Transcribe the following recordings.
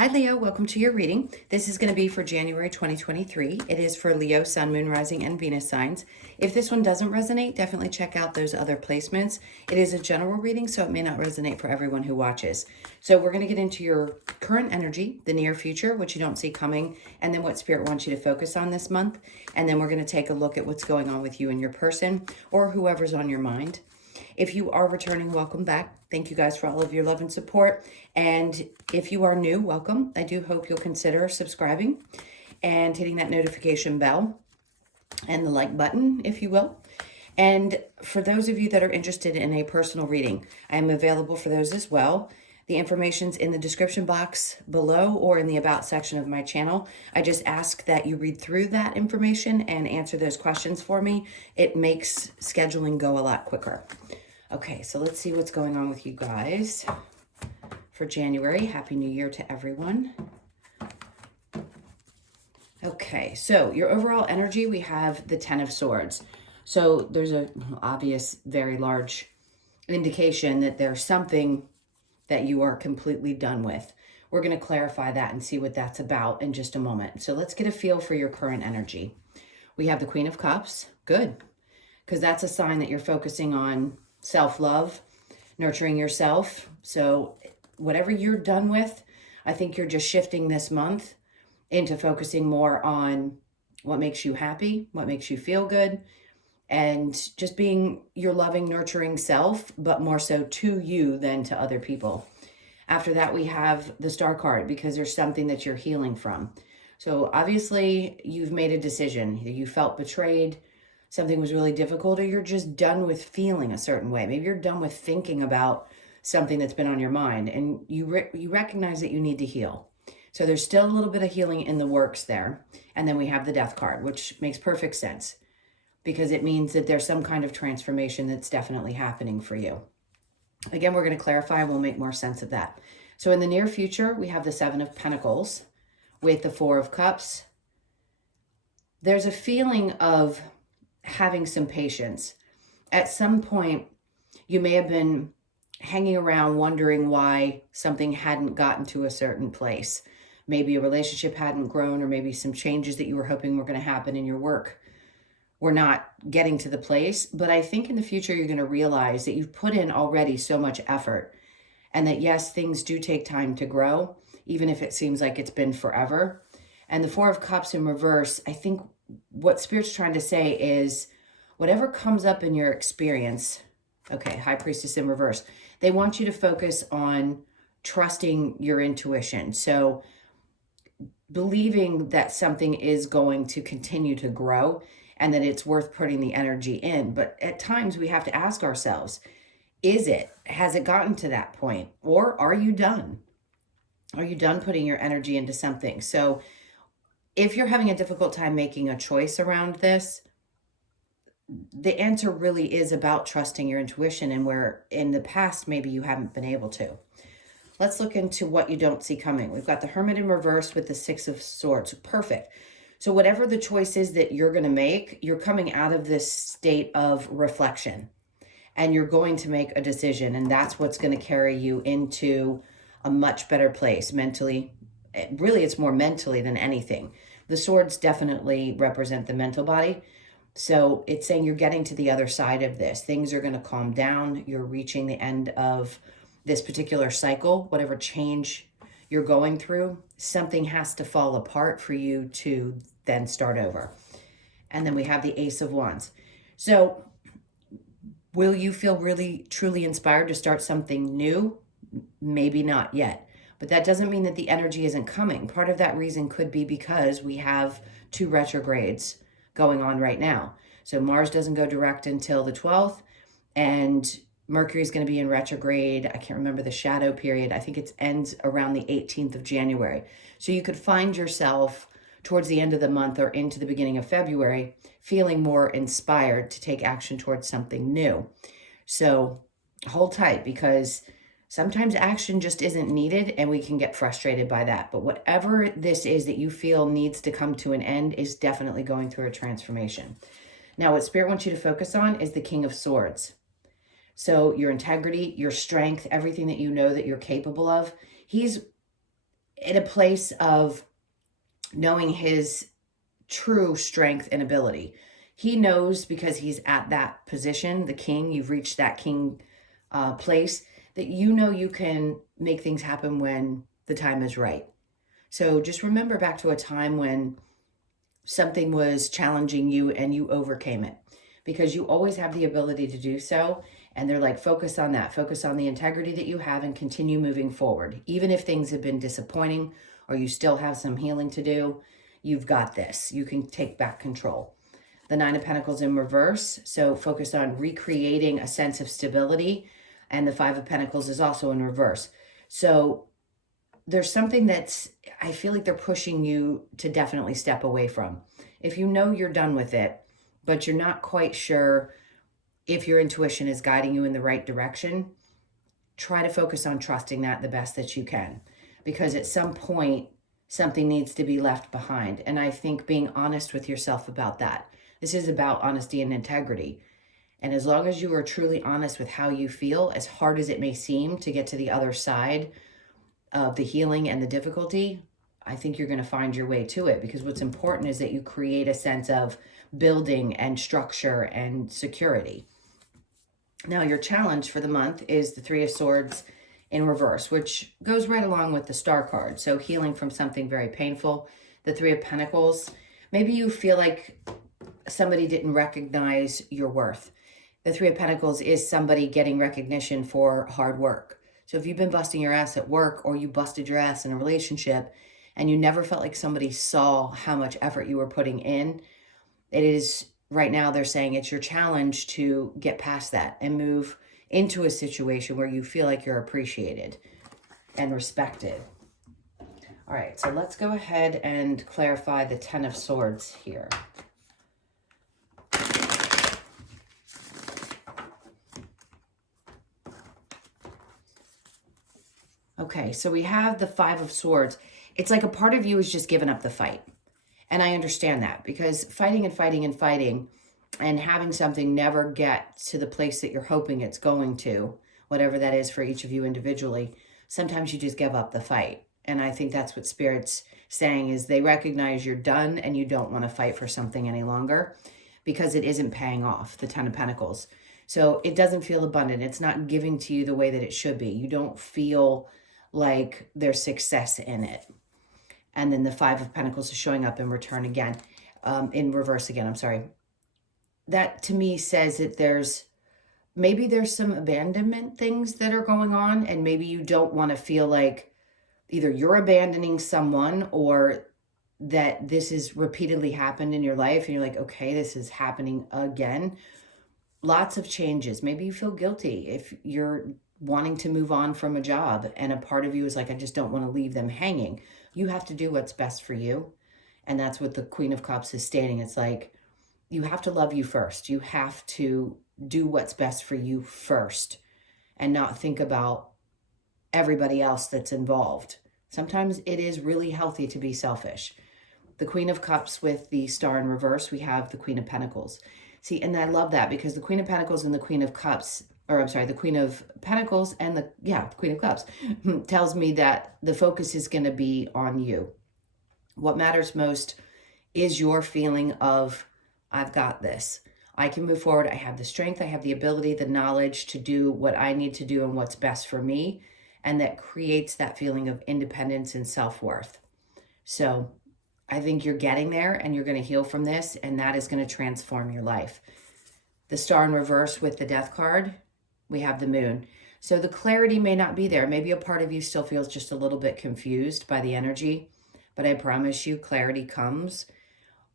Hi Leo, welcome to your reading. This is going to be for January 2023. It is for Leo, Sun, Moon, Rising, and Venus signs. If this one doesn't resonate, definitely check out those other placements. It is a general reading, so it may not resonate for everyone who watches. So we're going to get into your current energy, the near future, which you don't see coming, and then what Spirit wants you to focus on this month. And then we're going to take a look at what's going on with you and your person or whoever's on your mind. If you are returning, welcome back. Thank you guys for all of your love and support. And if you are new, welcome. I do hope you'll consider subscribing and hitting that notification bell and the like button, if you will. And for those of you that are interested in a personal reading, I am available for those as well. The information's in the description box below or in the about section of my channel. I just ask that you read through that information and answer those questions for me. It makes scheduling go a lot quicker. Okay, so let's see what's going on with you guys for January. Happy New Year to everyone. Okay, so your overall energy, we have the Ten of Swords. So there's a obvious, very large indication that there's something that you are completely done with. We're going to clarify that and see what that's about in just a moment. So let's get a feel for your current energy. We have the Queen of Cups. Good, because that's a sign that you're focusing on self-love, nurturing yourself. So whatever you're done with, I think you're just shifting this month into focusing more on what makes you happy, what makes you feel good, and just being your loving, nurturing self, but more so to you than to other people. After that, we have the Star card because there's something that you're healing from. So obviously you've made a decision. You felt betrayed, something was really difficult, or you're just done with feeling a certain way. Maybe you're done with thinking about something that's been on your mind and you recognize that you need to heal. So there's still a little bit of healing in the works there. And then we have the Death card, which makes perfect sense because it means that there's some kind of transformation that's definitely happening for you. Again, we're going to clarify and we'll make more sense of that. So in the near future, we have the Seven of Pentacles with the Four of Cups. There's a feeling of having some patience. At some point, you may have been hanging around wondering why something hadn't gotten to a certain place. Maybe a relationship hadn't grown, or maybe some changes that you were hoping were going to happen in your work were not getting to the place. But I think in the future, you're going to realize that you've put in already so much effort and that yes, things do take time to grow, even if it seems like it's been forever. And the Four of Cups in reverse, I think what Spirit's trying to say is whatever comes up in your experience, okay, High Priestess in reverse, they want you to focus on trusting your intuition. So believing that something is going to continue to grow and that it's worth putting the energy in. But at times we have to ask ourselves, has it gotten to that point? Or are you done? Are you done putting your energy into something? So if you're having a difficult time making a choice around this, the answer really is about trusting your intuition, and where in the past maybe you haven't been able to. Let's look into what you don't see coming. We've got the Hermit in reverse with the Six of Swords. Perfect. So whatever the choice is that you're going to make, you're coming out of this state of reflection and you're going to make a decision, and that's what's going to carry you into a much better place mentally. Really, it's more mentally than anything. The swords definitely represent the mental body. So it's saying you're getting to the other side of this. Things are going to calm down. You're reaching the end of this particular cycle, whatever change you're going through. Something has to fall apart for you to then start over. And then we have the Ace of Wands. So will you feel really, truly inspired to start something new? Maybe not yet. But that doesn't mean that the energy isn't coming. Part of that reason could be because we have 2 retrogrades going on right now. So Mars doesn't go direct until the 12th, and Mercury is going to be in retrograde. I can't remember the shadow period. I think it ends around the 18th of January. So you could find yourself towards the end of the month or into the beginning of February feeling more inspired to take action towards something new. So hold tight, because sometimes action just isn't needed and we can get frustrated by that. But whatever this is that you feel needs to come to an end is definitely going through a transformation. Now, what Spirit wants you to focus on is the King of Swords. So your integrity, your strength, everything that you know that you're capable of, he's in a place of knowing his true strength and ability. He knows, because he's at that position, the king, you've reached that king place, that you know you can make things happen when the time is right. So just remember back to a time when something was challenging you and you overcame it, because you always have the ability to do so. And they're like, focus on that, focus on the integrity that you have and continue moving forward. Even if things have been disappointing or you still have some healing to do, you've got this. You can take back control. The Nine of Pentacles in reverse, so focused on recreating a sense of stability. And the Five of Pentacles is also in reverse. So there's something that's, I feel like they're pushing you to definitely step away from. If you know you're done with it, but you're not quite sure if your intuition is guiding you in the right direction, try to focus on trusting that the best that you can. Because at some point, something needs to be left behind. And I think being honest with yourself about that. This is about honesty and integrity. And as long as you are truly honest with how you feel, as hard as it may seem to get to the other side of the healing and the difficulty, I think you're going to find your way to it. Because what's important is that you create a sense of building and structure and security. Now, your challenge for the month is the Three of Swords in reverse, which goes right along with the Star card. So healing from something very painful. The Three of Pentacles, maybe you feel like somebody didn't recognize your worth. The Three of Pentacles is somebody getting recognition for hard work. So if you've been busting your ass at work, or you busted your ass in a relationship and you never felt like somebody saw how much effort you were putting in, it is right now, they're saying it's your challenge to get past that and move into a situation where you feel like you're appreciated and respected. All right, so let's go ahead and clarify the Ten of Swords here. Okay, so we have the Five of Swords. It's like a part of you has just given up the fight. And I understand that, because fighting and fighting and fighting and having something never get to the place that you're hoping it's going to, whatever that is for each of you individually, sometimes you just give up the fight. And I think that's what Spirit's saying, is they recognize you're done and you don't want to fight for something any longer because it isn't paying off, the Ten of Pentacles. So it doesn't feel abundant. It's not giving to you the way that it should be. You don't feel like there's success in it. And then the Five of Pentacles is showing up in return again, in reverse again, I'm sorry. That to me says that maybe there's some abandonment things that are going on, and maybe you don't want to feel like either you're abandoning someone or that this has repeatedly happened in your life and you're like, okay, this is happening again. Lots of changes. Maybe you feel guilty if you're wanting to move on from a job and a part of you is like, I just don't want to leave them hanging. You have to do what's best for you. And that's what the Queen of Cups is stating. It's like, you have to love you first. You have to do what's best for you first and not think about everybody else that's involved. Sometimes it is really healthy to be selfish. The Queen of Cups with the Star in reverse, we have the Queen of Pentacles. See, and I love that, because the Queen of Pentacles and the Queen of Cups, or I'm sorry, the Queen of Pentacles and the Queen of Cups tells me that the focus is going to be on you. What matters most is your feeling of, I've got this. I can move forward. I have the strength. I have the ability, the knowledge to do what I need to do and what's best for me. And that creates that feeling of independence and self-worth. So I think you're getting there and you're going to heal from this, and that is going to transform your life. The Star in reverse with the Death card, we have the Moon. So the clarity may not be there. Maybe a part of you still feels just a little bit confused by the energy, but I promise you clarity comes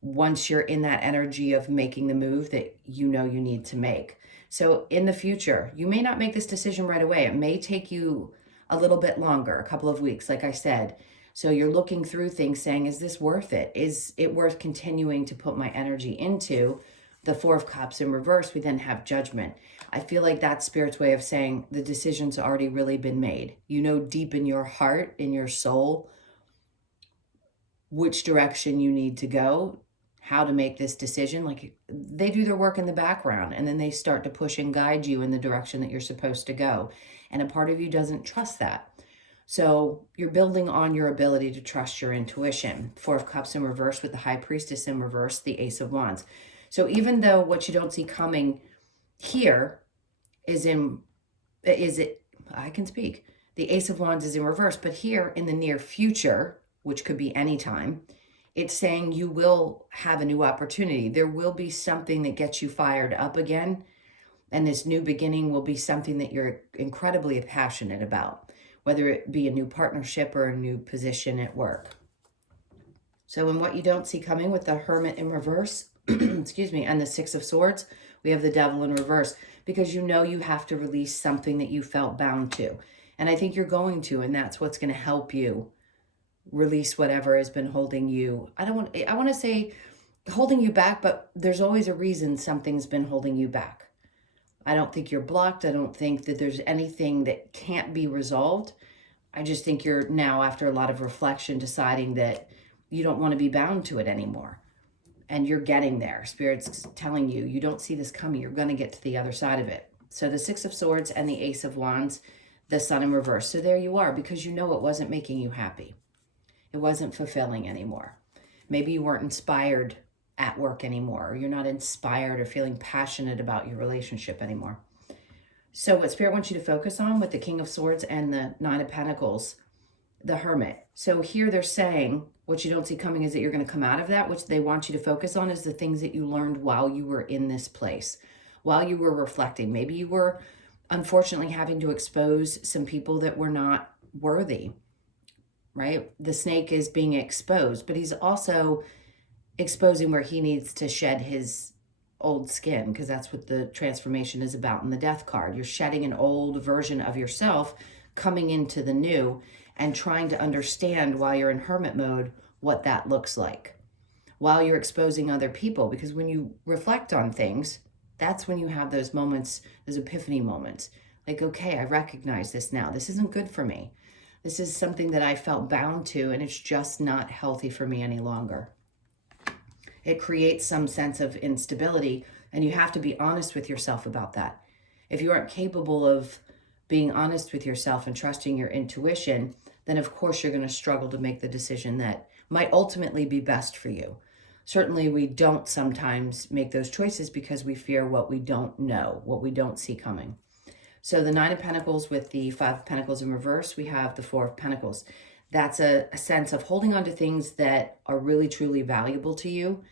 once you're in that energy of making the move that you know you need to make. So in the future, you may not make this decision right away. It may take you a little bit longer, a couple of weeks, like I said. So you're looking through things saying, is this worth it? Is it worth continuing to put my energy into? The Four of Cups in reverse, we then have Judgment. I feel like that's Spirit's way of saying the decision's already really been made. You know deep in your heart, in your soul, which direction you need to go, how to make this decision. Like, they do their work in the background, and then they start to push and guide you in the direction that you're supposed to go. And a part of you doesn't trust that. So you're building on your ability to trust your intuition. Four of Cups in reverse with the High Priestess in reverse, the Ace of Wands. So even though what you don't see coming here I can speak. The Ace of Wands is in reverse, but here in the near future, which could be any time, it's saying you will have a new opportunity. There will be something that gets you fired up again. And this new beginning will be something that you're incredibly passionate about, whether it be a new partnership or a new position at work. So in what you don't see coming with the Hermit in reverse, excuse me, and the Six of Swords, we have the Devil in reverse, because you know you have to release something that you felt bound to. And I think you're going to, and that's what's going to help you release whatever has been holding you. I want to say holding you back, but there's always a reason something's been holding you back. I don't think you're blocked. I don't think that there's anything that can't be resolved. I just think you're now, after a lot of reflection, deciding that you don't want to be bound to it anymore. And you're getting there. Spirit's telling you, you don't see this coming. You're going to get to the other side of it. So the Six of Swords and the Ace of Wands, the Sun in reverse. So there you are, because you know it wasn't making you happy. It wasn't fulfilling anymore. Maybe you weren't inspired at work anymore, or you're not inspired or feeling passionate about your relationship anymore. So what Spirit wants you to focus on with the King of Swords and the Nine of Pentacles, the Hermit. So here they're saying what you don't see coming is that you're going to come out of that. Which they want you to focus on is the things that you learned while you were in this place, while you were reflecting. Maybe you were unfortunately having to expose some people that were not worthy, right? The snake is being exposed, but he's also exposing where he needs to shed his old skin, because that's what the transformation is about in the Death card. You're shedding an old version of yourself, coming into the new, and trying to understand while you're in hermit mode what that looks like, while you're exposing other people. Because when you reflect on things, that's when you have those moments, those epiphany moments. Like, okay, I recognize this now. This isn't good for me. This is something that I felt bound to, and it's just not healthy for me any longer. It creates some sense of instability, and you have to be honest with yourself about that. If you aren't capable of being honest with yourself and trusting your intuition, then of course you're going to struggle to make the decision that might ultimately be best for you. Certainly we don't sometimes make those choices because we fear what we don't know, what we don't see coming. So the Nine of Pentacles with the Five of Pentacles in reverse, we have the Four of Pentacles. That's a sense of holding on to things that are really, truly valuable to you.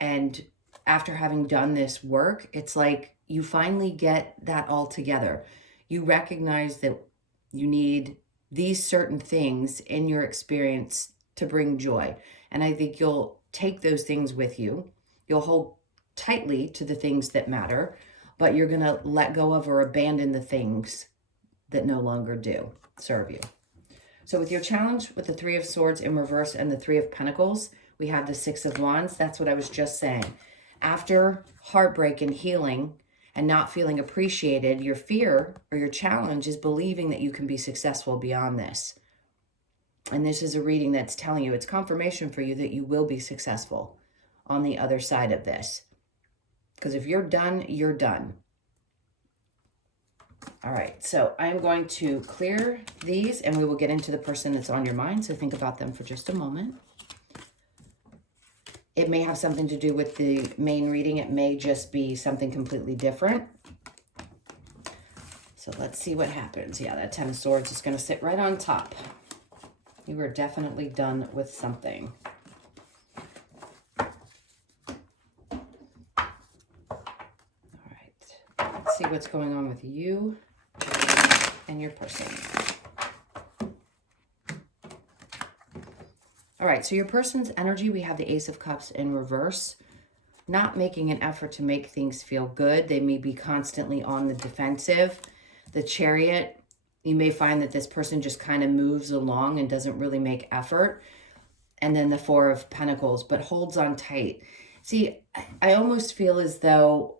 And after having done this work, it's like you finally get that all together. You recognize that you need these certain things in your experience to bring joy. And I think you'll take those things with you. You'll hold tightly to the things that matter, but you're going to let go of or abandon the things that no longer do serve you. So with your challenge with the Three of Swords in reverse and the Three of Pentacles, we have the Six of Wands. That's what I was just saying. After heartbreak and healing and not feeling appreciated, your fear or your challenge is believing that you can be successful beyond this. And this is a reading that's telling you, it's confirmation for you that you will be successful on the other side of this. Because if you're done, you're done. All right, so I'm going to clear these and we will get into the person that's on your mind. So think about them for just a moment. It may have something to do with the main reading. It may just be something completely different. So let's see what happens. Yeah, that Ten of Swords is going to sit right on top. You are definitely done with something. All right, let's see what's going on with you and your person. All right, so your person's energy, we have the Ace of Cups in reverse, not making an effort to make things feel good. They may be constantly on the defensive. The Chariot, you may find that this person just kind of moves along and doesn't really make effort. And then the Four of Pentacles, but holds on tight. See, I almost feel as though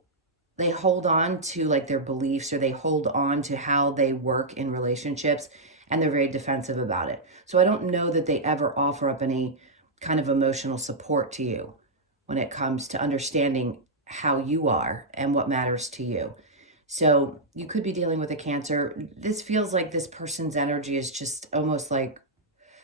they hold on to like their beliefs, or they hold on to how they work in relationships, and they're very defensive about it. So I don't know that they ever offer up any kind of emotional support to you when it comes to understanding how you are and what matters to you. So you could be dealing with a Cancer. This feels like this person's energy is just almost like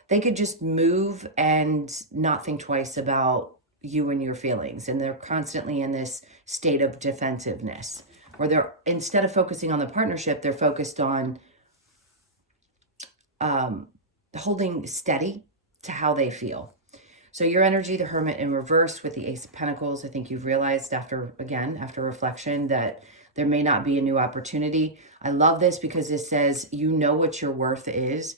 they could just move and not think twice about you and your feelings. And they're constantly in this state of defensiveness where they're, instead of focusing on the partnership, they're focused on holding steady to how they feel. So your energy, the Hermit in reverse with the Ace of Pentacles, I think you've realized after reflection that there may not be a new opportunity. I love this because this says you know what your worth is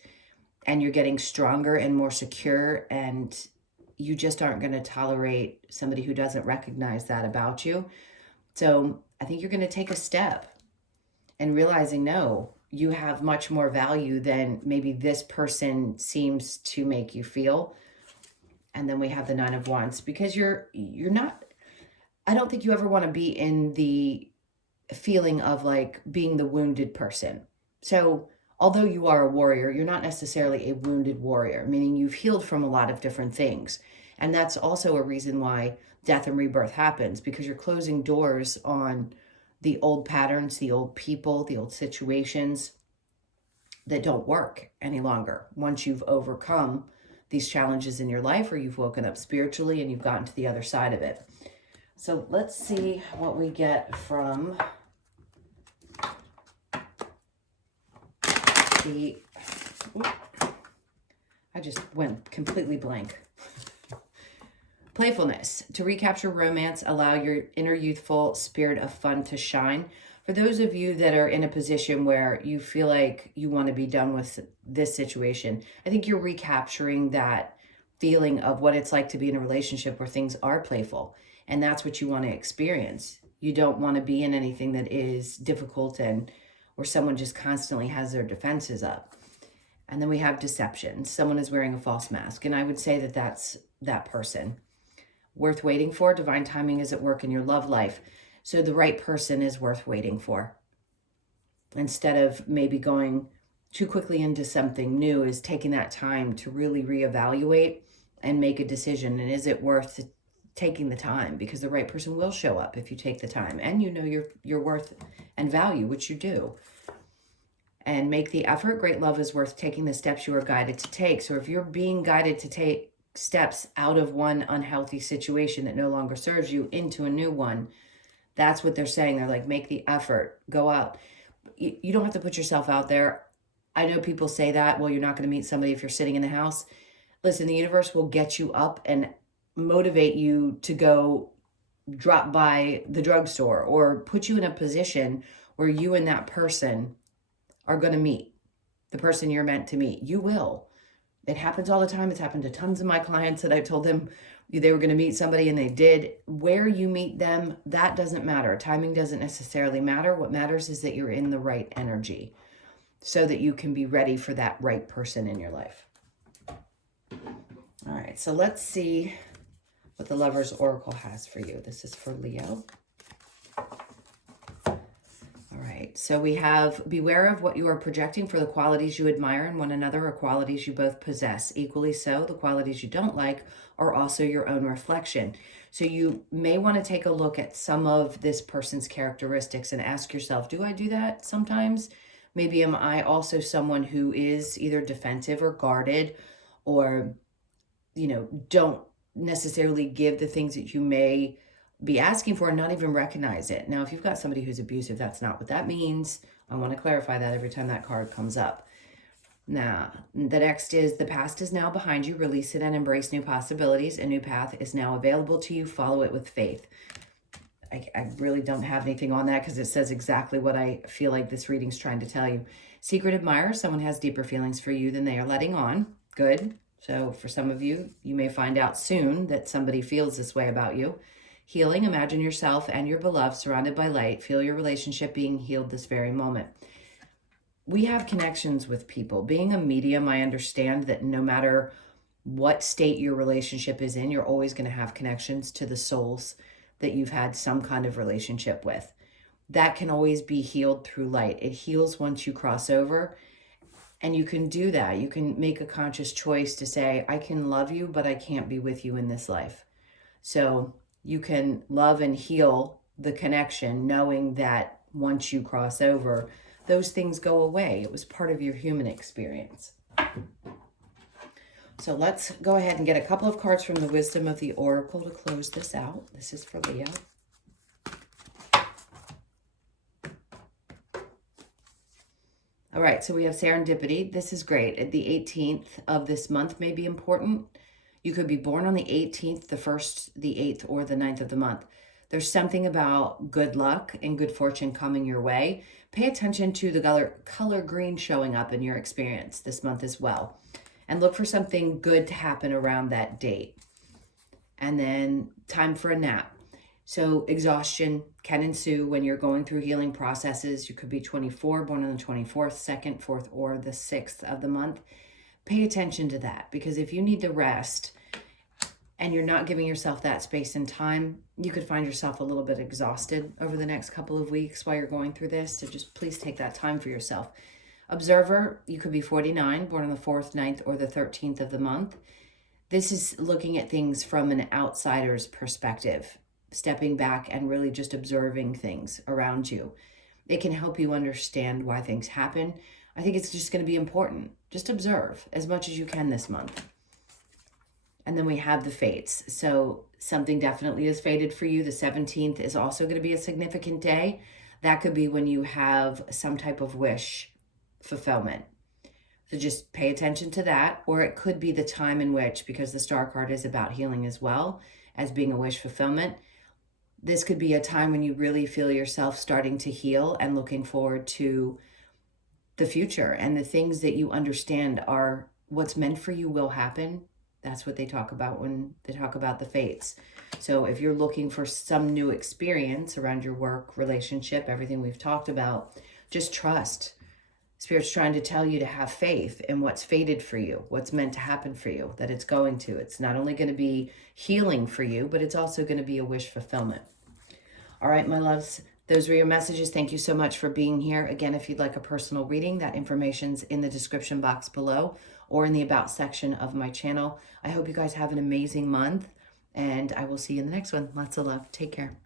and you're getting stronger and more secure, and you just aren't going to tolerate somebody who doesn't recognize that about you. So I think you're going to take a step and realizing, no, you have much more value than maybe this person seems to make you feel. And then we have the Nine of Wands, because you're not, I don't think you ever want to be in the feeling of like being the wounded person. So although you are a warrior, you're not necessarily a wounded warrior, meaning you've healed from a lot of different things. And that's also a reason why death and rebirth happens, because you're closing doors on the old patterns, the old people, the old situations that don't work any longer. Once you've overcome these challenges in your life, or you've woken up spiritually and you've gotten to the other side of it. So let's see what we get from the, I just went completely blank. Playfulness. To recapture romance, allow your inner youthful spirit of fun to shine. For those of you that are in a position where you feel like you want to be done with this situation, I think you're recapturing that feeling of what it's like to be in a relationship where things are playful. And that's what you want to experience. You don't want to be in anything that is difficult and where someone just constantly has their defenses up. And then we have deception. Someone is wearing a false mask. And I would say that that's that person. Worth waiting for. Divine timing is at work in your love life. So the right person is worth waiting for. Instead of maybe going too quickly into something new, is taking that time to really reevaluate and make a decision. And is it worth taking the time? Because the right person will show up if you take the time. And you know your worth and value, which you do. And make the effort. Great love is worth taking the steps you are guided to take. So if you're being guided to take steps out of one unhealthy situation that no longer serves you into a new one, that's what they're saying. They're like, make the effort, go out. You don't have to put yourself out there. I know people say that, well, you're not going to meet somebody if you're sitting in the house. Listen, the universe will get you up and motivate you to go drop by the drugstore or put you in a position where you and that person are going to meet, the person you're meant to meet. You will. It happens all the time. It's happened to tons of my clients that I told them they were going to meet somebody and they did. Where you meet them, that doesn't matter. Timing doesn't necessarily matter. What matters is that you're in the right energy so that you can be ready for that right person in your life. All right, so let's see what the Lover's Oracle has for you. This is for Leo. So we have, beware of what you are projecting, for the qualities you admire in one another are qualities you both possess. Equally so, the qualities you don't like are also your own reflection. So you may want to take a look at some of this person's characteristics and ask yourself, do I do that sometimes? Maybe am I also someone who is either defensive or guarded, or, don't necessarily give the things that you may be asking for and not even recognize it. Now, if you've got somebody who's abusive, that's not what that means. I want to clarify that every time that card comes up. Now, the next is, the past is now behind you. Release it and embrace new possibilities. A new path is now available to you. Follow it with faith. I really don't have anything on that because it says exactly what I feel like this reading's trying to tell you. Secret admirer. Someone has deeper feelings for you than they are letting on. Good. So for some of you, you may find out soon that somebody feels this way about you. Healing. Imagine yourself and your beloved surrounded by light. Feel your relationship being healed this very moment. We have connections with people. Being a medium, I understand that no matter what state your relationship is in, you're always going to have connections to the souls that you've had some kind of relationship with. That can always be healed through light. It heals once you cross over. And you can do that. You can make a conscious choice to say, I can love you, but I can't be with you in this life. So you can love and heal the connection, knowing that once you cross over, those things go away. It was part of your human experience. So let's go ahead and get a couple of cards from the Wisdom of the Oracle to close this out. This is for Leo. All right, so we have serendipity. This is great. At the 18th of this month may be important. You could be born on the 18th, the 1st, the 8th, or the 9th of the month. There's something about good luck and good fortune coming your way. Pay attention to the color green showing up in your experience this month as well. And look for something good to happen around that date. And then time for a nap. So exhaustion can ensue when you're going through healing processes. You could be 24, born on the 24th, 2nd, 4th, or the 6th of the month. Pay attention to that, because if you need to rest and you're not giving yourself that space and time, you could find yourself a little bit exhausted over the next couple of weeks while you're going through this. So just please take that time for yourself. Observer, you could be 49, born on the 4th, 9th, or the 13th of the month. This is looking at things from an outsider's perspective, stepping back and really just observing things around you. It can help you understand why things happen. I think it's just going to be important. Just observe as much as you can this month. And then we have the fates. So something definitely is fated for you. The 17th is also going to be a significant day. That could be when you have some type of wish fulfillment. So just pay attention to that. Or it could be the time in which, because the Star card is about healing as well as being a wish fulfillment, this could be a time when you really feel yourself starting to heal and looking forward to the future. And the things that you understand are what's meant for you will happen. That's what they talk about when they talk about the fates. So if you're looking for some new experience around your work, relationship, everything we've talked about, just trust. Spirit's trying to tell you to have faith in what's fated for you, what's meant to happen for you, that it's going to. It's not only going to be healing for you, but it's also going to be a wish fulfillment. All right, my loves, those were your messages. Thank you so much for being here. Again, if you'd like a personal reading, that information's in the description box below or in the About section of my channel. I hope you guys have an amazing month, and I will see you in the next one. Lots of love. Take care.